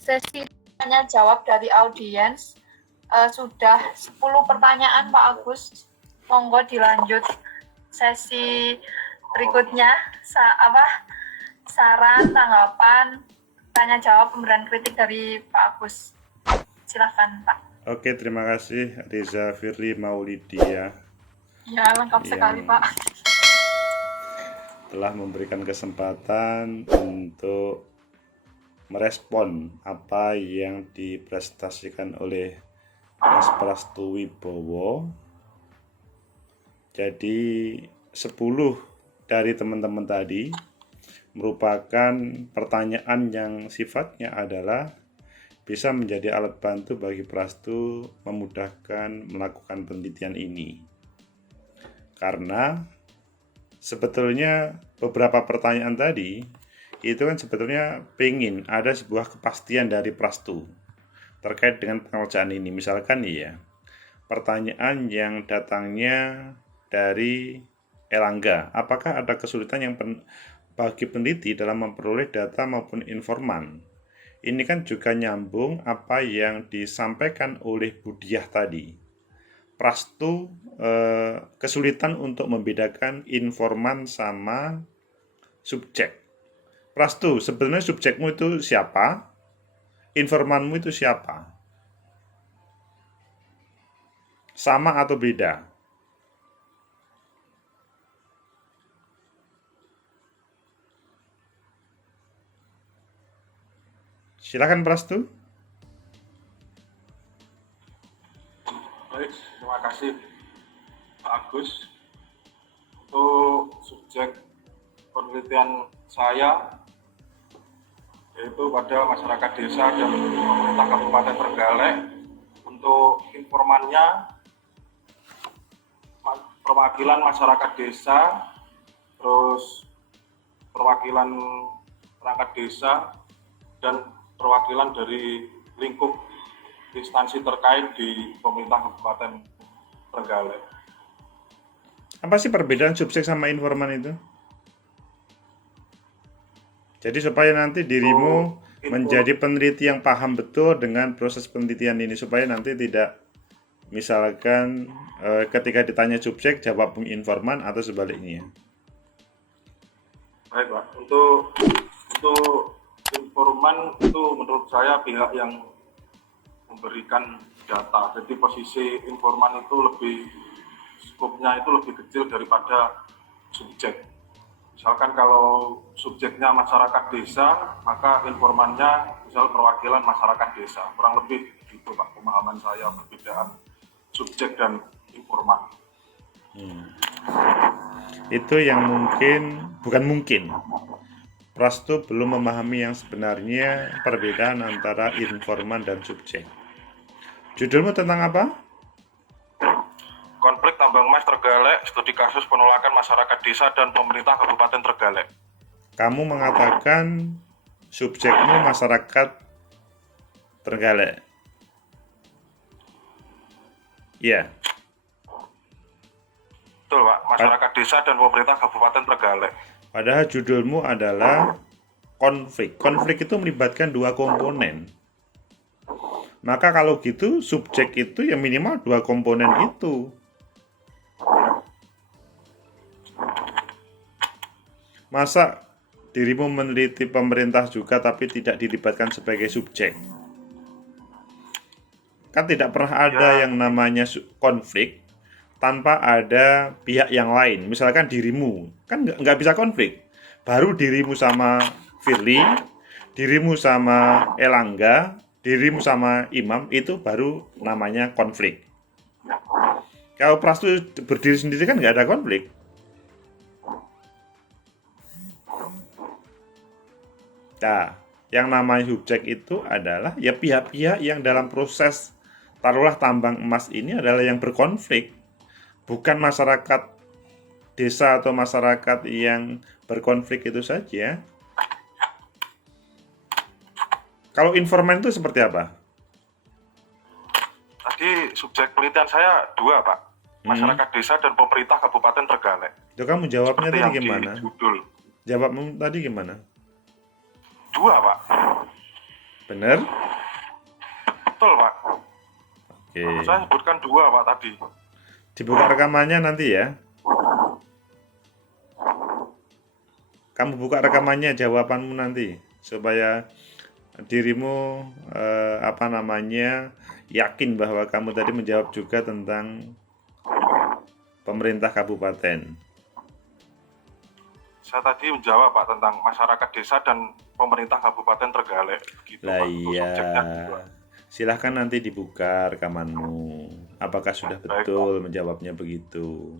Sesi tanya jawab dari audiens sudah 10 pertanyaan Pak Agus. Monggo dilanjut sesi berikutnya. Saran, tanggapan, tanya jawab, pemberian kritik dari Pak Agus. Silakan Pak. Oke, terima kasih Reza Firly Maulidia. Ya, lengkap sekali Pak. Telah memberikan kesempatan untuk merespon apa yang dipresentasikan oleh Mas Prastu Wibowo. Jadi 10 dari teman-teman tadi merupakan pertanyaan yang sifatnya adalah bisa menjadi alat bantu bagi Prastu memudahkan melakukan penelitian ini. Karena sebetulnya beberapa pertanyaan tadi itu kan sebetulnya pengen ada sebuah kepastian dari Prastu terkait dengan pengerjaan ini. Misalkan ya, pertanyaan yang datangnya dari Erlangga, apakah ada kesulitan yang bagi peneliti dalam memperoleh data maupun informan? Ini kan juga nyambung apa yang disampaikan oleh Budiah tadi. Prastu kesulitan untuk membedakan informan sama subjek. Prastu, sebenarnya subjekmu itu siapa? Informanmu itu siapa? Sama atau beda? Silakan Prastu. Baik, terima kasih Pak Agus. Untuk subjek penelitian saya yaitu pada masyarakat desa dan pemerintah Kabupaten Trenggalek. Untuk informannya perwakilan masyarakat desa, terus perwakilan perangkat desa, dan perwakilan dari lingkup instansi terkait di pemerintah Kabupaten Trenggalek. Apa sih perbedaan subjek sama informan itu? Jadi supaya nanti dirimu menjadi peneliti yang paham betul dengan proses penelitian ini, supaya nanti tidak misalkan ketika ditanya subjek jawab informan atau sebaliknya. Baik Pak, untuk informan itu menurut saya pihak yang memberikan data. Jadi posisi informan itu skopnya itu lebih kecil daripada subjek. Misalkan kalau subjeknya masyarakat desa, maka informannya misal perwakilan masyarakat desa. Kurang lebih gitu Pak, pemahaman saya perbedaan subjek dan informan. Itu yang bukan mungkin. Prastu belum memahami yang sebenarnya perbedaan antara informan dan subjek. Judulmu tentang apa? Konflik tambang emas Trenggalek, studi kasus penolakan masyarakat desa dan pemerintah Kabupaten Trenggalek. Kamu mengatakan subjekmu masyarakat Trenggalek. Iya. Betul Pak, masyarakat desa dan pemerintah Kabupaten Trenggalek. Padahal judulmu adalah konflik. Konflik itu melibatkan dua komponen. Maka kalau gitu subjek itu ya minimal dua komponen itu. Masa dirimu meneliti pemerintah juga tapi tidak dilibatkan sebagai subjek? Kan tidak pernah ada yang namanya konflik tanpa ada pihak yang lain. Misalkan dirimu, kan nggak bisa konflik. Baru dirimu sama Firly, dirimu sama Erlangga, dirimu sama Imam, itu baru namanya konflik. Kalau Prastu berdiri sendiri kan nggak ada konflik. Nah, yang namanya subjek itu adalah ya pihak-pihak yang dalam proses taruhlah tambang emas ini adalah yang berkonflik, bukan masyarakat desa atau masyarakat yang berkonflik itu saja. Kalau informan itu seperti apa? Tadi subjek penelitian saya dua Pak, masyarakat desa dan pemerintah Kabupaten Trenggalek. Itu kamu jawabnya Seperti tadi yang gimana? di judul. Jawabmu tadi gimana? Dua Pak. Bener? Betul Pak. Oke. Saya sebutkan 2 Pak tadi. Dibuka rekamannya nanti ya. Kamu buka rekamannya jawabanmu nanti supaya dirimu apa namanya yakin bahwa kamu tadi menjawab juga tentang pemerintah kabupaten. Saya tadi menjawab Pak tentang masyarakat desa dan pemerintah Kabupaten Trenggalek. Gitu Lah Pak. Untuk iya. subjeknya 2. Silahkan nanti dibuka rekamanmu. Apakah sudah Baik, betul menjawabnya begitu?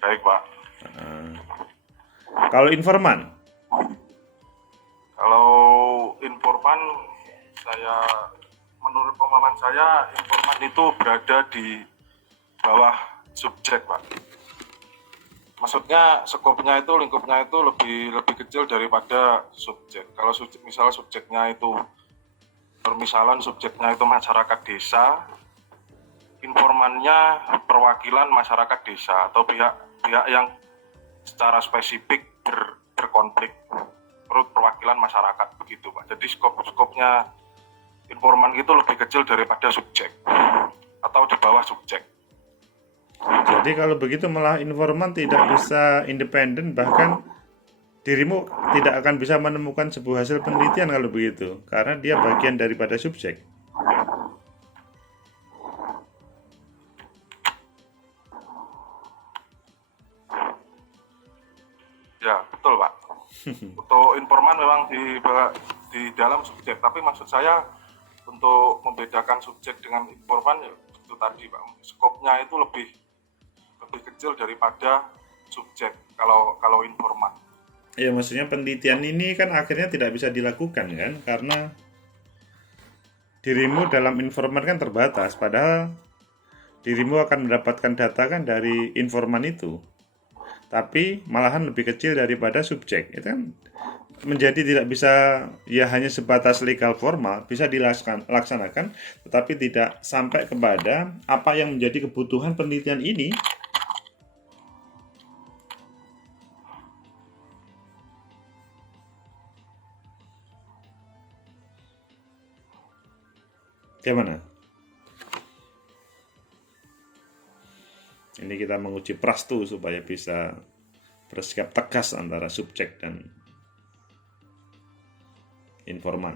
Baik Pak. Kalau informan, Kalau informan, menurut pemahaman saya, informan itu berada di bawah subjek, Pak. Maksudnya skopnya itu, lingkupnya itu lebih kecil daripada subjek. Kalau misal subjeknya itu, permisalan subjeknya itu masyarakat desa, informannya perwakilan masyarakat desa atau pihak yang secara spesifik berkonflik menurut perwakilan masyarakat begitu Pak. Jadi skopnya informan itu lebih kecil daripada subjek atau di bawah subjek. jadi kalau begitu malah informan tidak bisa independen, bahkan dirimu tidak akan bisa menemukan sebuah hasil penelitian kalau begitu, karena dia bagian daripada subjek. Ya betul Pak. Untuk informan memang di dalam subjek, tapi maksud saya untuk membedakan subjek dengan informan ya itu tadi Pak. Skopnya itu lebih kecil daripada subjek kalau informan. Ya maksudnya penelitian ini kan akhirnya tidak bisa dilakukan kan, karena dirimu dalam informan kan terbatas, padahal dirimu akan mendapatkan data kan dari informan itu, tapi malahan lebih kecil daripada subjek. Itu kan menjadi tidak bisa, ya hanya sebatas legal formal bisa dilaksanakan, tetapi tidak sampai kepada apa yang menjadi kebutuhan penelitian ini. Gimana? Ini kita menguji Prastu supaya bisa bersikap tegas antara subjek dan informan.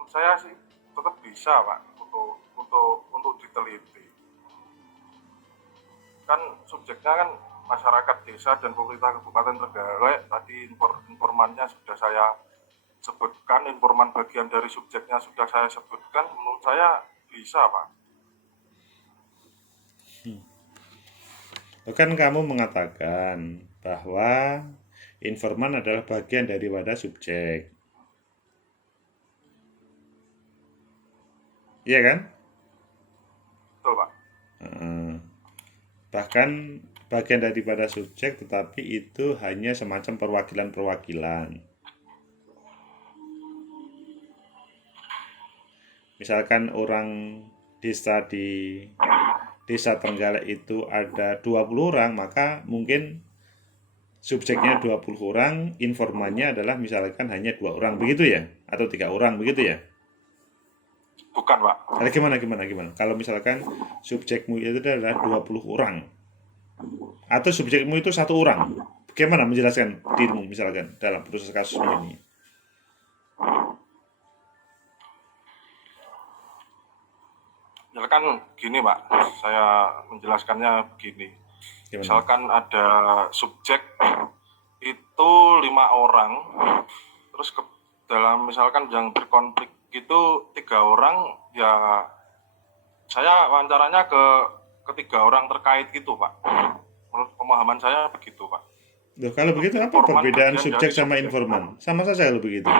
Menurut saya sih tetap bisa Pak untuk diteliti. Kan subjeknya kan masyarakat desa dan pemerintah Kabupaten Trenggalek. Tadi informannya sudah saya sebutkan, informan bagian dari subjeknya sudah saya sebutkan. Menurut saya bisa Pak. Kan kamu mengatakan bahwa informan adalah bagian daripada subjek, iya kan? Betul Pak. Bahkan bagian daripada subjek, tetapi itu hanya semacam perwakilan-perwakilan. Misalkan orang desa di desa Trenggalek itu ada 20 orang, maka mungkin subjeknya 20 orang, informannya adalah misalkan hanya 2 orang, begitu ya? Atau 3 orang, begitu ya? Bukan Pak. Ada gimana? Kalau misalkan subjekmu itu adalah 20 orang, atau subjekmu itu 1 orang, bagaimana menjelaskan dirimu misalkan dalam proses kasus ini? Misalkan gini Pak, saya menjelaskannya begini. Gimana? Misalkan ada subjek itu 5 orang, terus dalam misalkan yang berkonflik itu 3 orang, ya saya wawancaranya ke 3 orang terkait gitu Pak. Menurut pemahaman saya begitu Pak. Loh, kalau begitu apa Informan perbedaan bagian subjek dari sama subjek. informan? Sama saja kalau begitu.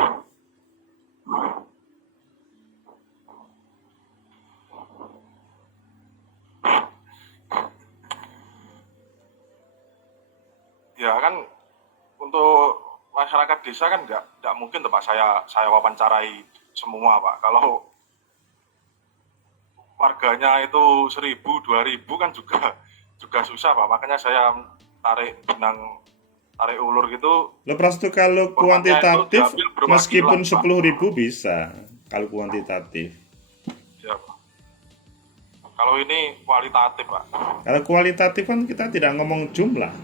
Ya kan untuk masyarakat desa kan nggak mungkin tuh Pak saya wawancarai semua Pak. Kalau warganya itu 1.000, 2.000 kan juga susah Pak. Makanya saya tarik benang tarik ulur gitu. Lo Prastu, kalau Formatnya itu kuantitatif diambil berwakilan, meskipun Pak. 10.000 bisa. Kalau kuantitatif. Ya, Pak. Kalau ini kualitatif, Pak. Kalau kualitatif kan kita tidak ngomong jumlah.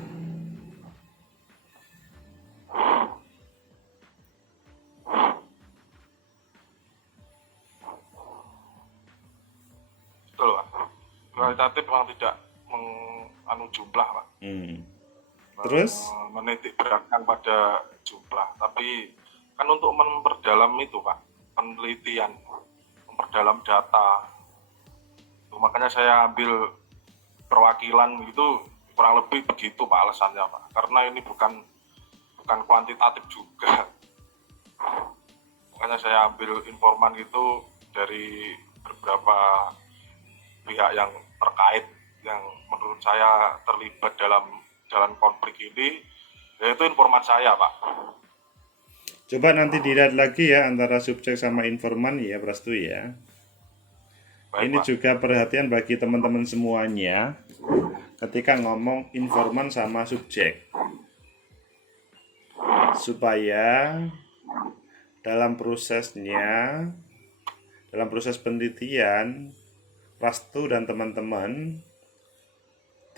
Betul, Pak. Kualitatif memang tidak menganu jumlah, Pak. Terus? Menitik beratkan pada jumlah, tapi kan untuk memperdalam itu, Pak, penelitian, memperdalam data. Makanya saya ambil perwakilan gitu, kurang lebih begitu, Pak, alasannya, Pak. Karena ini bukan kuantitatif juga. Makanya saya ambil informan itu dari beberapa pihak yang terkait, yang menurut saya terlibat dalam jalan konflik ini, yaitu informan saya, Pak. Coba nanti dilihat lagi ya antara subjek sama informan ya, Prastu ya. Baik, Ini Pak. juga perhatian bagi teman-teman semuanya ketika ngomong informan sama subjek. Supaya dalam prosesnya, dalam proses penelitian, Prastu dan teman-teman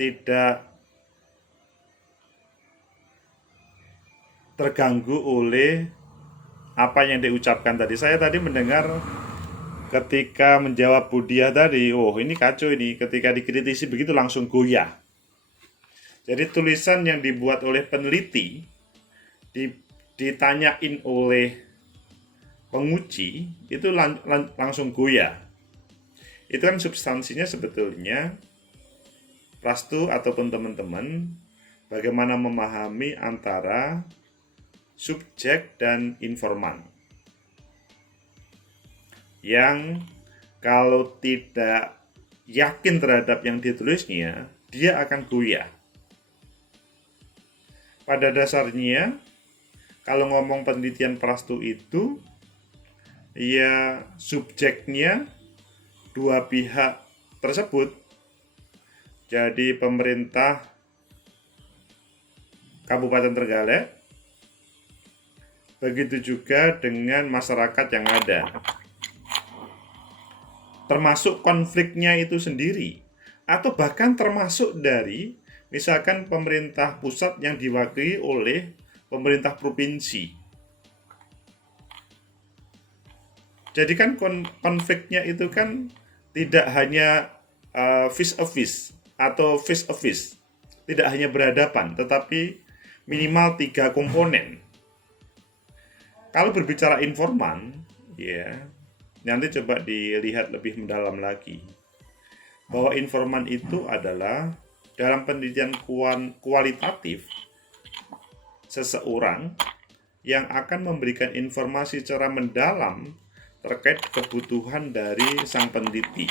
tidak terganggu oleh apa yang diucapkan tadi. Saya tadi mendengar ketika menjawab Budiah tadi, oh ini kacau ini, ketika dikritisi begitu langsung goyah. Jadi tulisan yang dibuat oleh peneliti ditanyain oleh penguji itu langsung goyah. Itu kan substansinya sebetulnya Prastu ataupun teman-teman bagaimana memahami antara subjek dan informan. Yang kalau tidak yakin terhadap yang ditulisnya, dia akan goyah. Pada dasarnya, kalau ngomong penelitian Prastu itu, ya subjeknya dua pihak tersebut. Jadi pemerintah Kabupaten Trenggalek, begitu juga dengan masyarakat yang ada. Termasuk konfliknya itu sendiri, atau bahkan termasuk dari misalkan pemerintah pusat yang diwakili oleh pemerintah provinsi. Jadi kan konfliknya itu kan tidak hanya face to face atau face to face, tidak hanya berhadapan, tetapi minimal 3 komponen. Kalau berbicara informan, ya nanti coba dilihat lebih mendalam lagi bahwa informan itu adalah dalam penelitian kualitatif seseorang yang akan memberikan informasi secara mendalam terkait kebutuhan dari sang peneliti.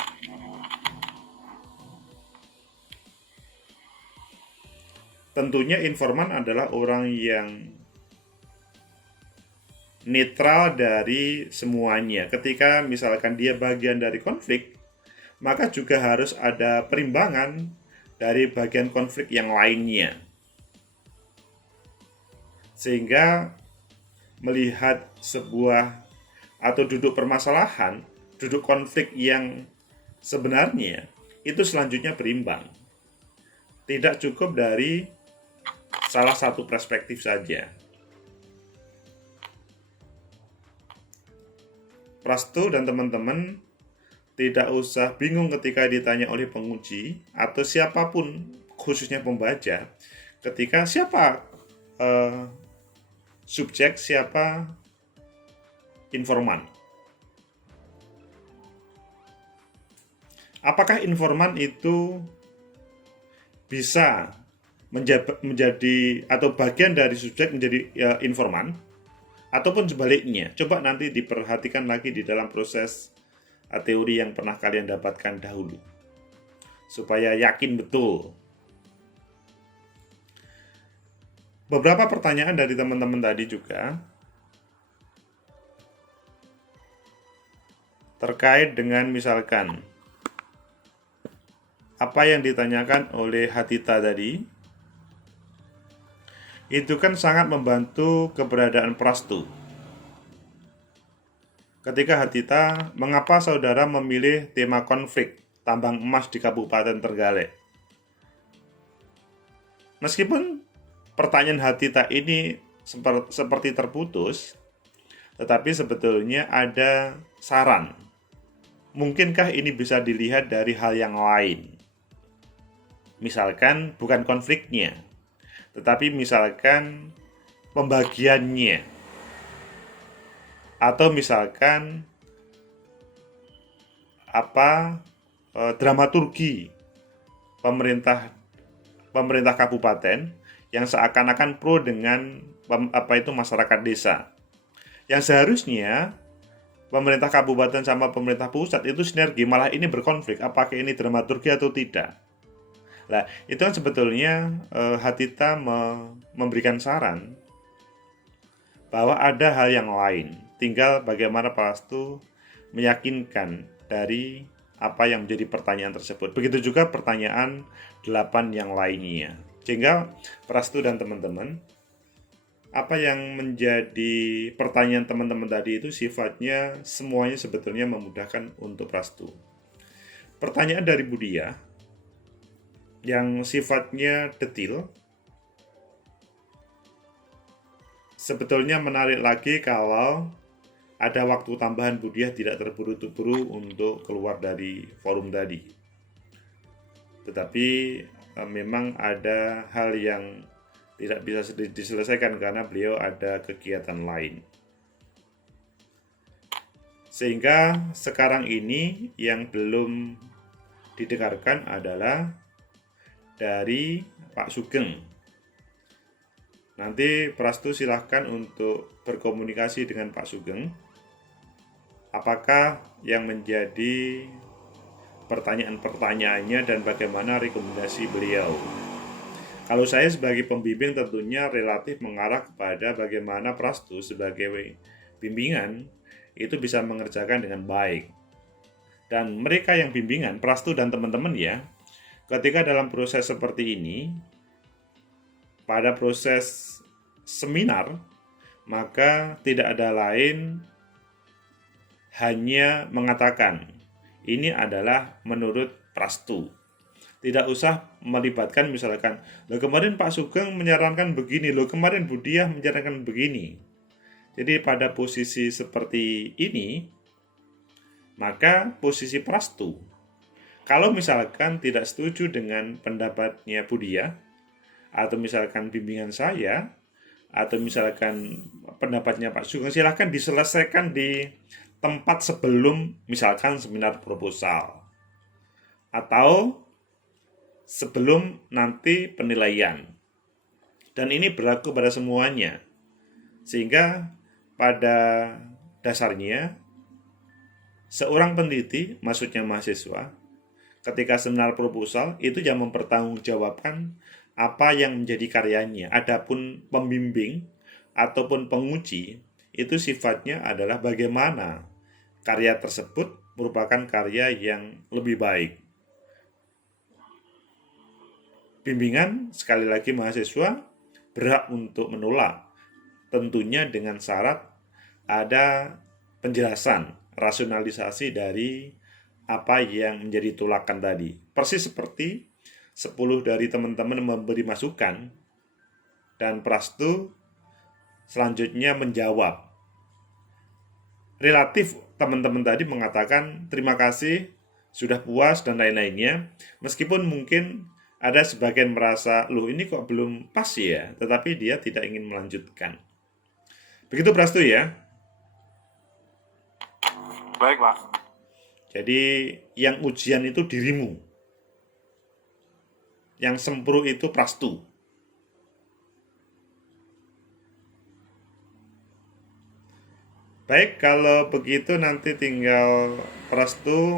Tentunya informan adalah orang yang netral dari semuanya. Ketika misalkan dia bagian dari konflik, maka juga harus ada perimbangan dari bagian konflik yang lainnya. Sehingga melihat sebuah atau duduk permasalahan, duduk konflik yang sebenarnya, itu selanjutnya berimbang. Tidak cukup dari salah satu perspektif saja. Prastu dan teman-teman tidak usah bingung ketika ditanya oleh penguji atau siapapun, khususnya pembaca, ketika siapa subjek, siapa informan. Apakah informan itu bisa menjadi atau bagian dari subjek menjadi informan, ataupun sebaliknya? Coba nanti diperhatikan lagi di dalam proses teori yang pernah kalian dapatkan dahulu, supaya yakin betul. Beberapa pertanyaan dari teman-teman tadi juga terkait dengan misalkan apa yang ditanyakan oleh Hatita tadi, itu kan sangat membantu keberadaan Prastu. Ketika Hadita, mengapa saudara memilih tema konflik tambang emas di Kabupaten Trenggalek? Meskipun pertanyaan Hadita ini seperti terputus, tetapi sebetulnya ada saran. Mungkinkah ini bisa dilihat dari hal yang lain? Misalkan bukan konfliknya, tetapi misalkan pembagiannya, atau misalkan dramaturgi pemerintah kabupaten yang seakan-akan pro dengan masyarakat desa. Yang seharusnya pemerintah kabupaten sama pemerintah pusat itu sinergi, malah ini berkonflik. Apakah ini dramaturgi atau tidak? Nah, itu kan sebetulnya Hadita memberikan saran bahwa ada hal yang lain. Tinggal bagaimana Prastu meyakinkan dari apa yang menjadi pertanyaan tersebut. Begitu juga pertanyaan 8 yang lainnya. Sehingga Prastu dan teman-teman, apa yang menjadi pertanyaan teman-teman tadi itu sifatnya semuanya sebetulnya memudahkan untuk Prastu. Pertanyaan dari Budia yang sifatnya detail sebetulnya menarik lagi kalau ada waktu tambahan Budiah tidak terburu-buru untuk keluar dari forum tadi. Tetapi memang ada hal yang tidak bisa diselesaikan karena beliau ada kegiatan lain. Sehingga sekarang ini yang belum didengarkan adalah dari Pak Sugeng. Nanti Prastu silahkan untuk berkomunikasi dengan Pak Sugeng. Apakah yang menjadi pertanyaan-pertanyaannya dan bagaimana rekomendasi beliau? Kalau saya sebagai pembimbing tentunya relatif mengarah kepada bagaimana Prastu sebagai bimbingan itu bisa mengerjakan dengan baik. Dan mereka yang bimbingan, Prastu dan teman-teman ya, ketika dalam proses seperti ini, pada proses seminar, maka tidak ada lain hanya mengatakan ini adalah menurut Prastu. Tidak usah melibatkan misalkan, loh kemarin Pak Sugeng menyarankan begini, loh kemarin Budiah menyarankan begini. Jadi pada posisi seperti ini, maka posisi Prastu, kalau misalkan tidak setuju dengan pendapatnya Budiah, atau misalkan bimbingan saya, atau misalkan pendapatnya Pak Sugeng, silahkan diselesaikan di tempat sebelum misalkan seminar proposal atau sebelum nanti penilaian. Dan ini berlaku pada semuanya. Sehingga pada dasarnya seorang peneliti, maksudnya mahasiswa, ketika seminar proposal itu yang mempertanggungjawabkan apa yang menjadi karyanya. Adapun pembimbing ataupun penguji itu sifatnya adalah bagaimana karya tersebut merupakan karya yang lebih baik. Bimbingan, sekali lagi mahasiswa berhak untuk menolak, tentunya dengan syarat ada penjelasan, rasionalisasi dari apa yang menjadi tolakan tadi. Persis seperti 10 dari teman-teman memberi masukan dan Prastu selanjutnya menjawab. Relatif teman-teman tadi mengatakan terima kasih, sudah puas dan lain-lainnya, meskipun mungkin ada sebagian merasa, loh ini kok belum pas ya, tetapi dia tidak ingin melanjutkan. Begitu Prastu ya? Baik Pak. Jadi yang ujian itu dirimu, yang sempro itu Prastu. Baik, kalau begitu nanti tinggal Prastu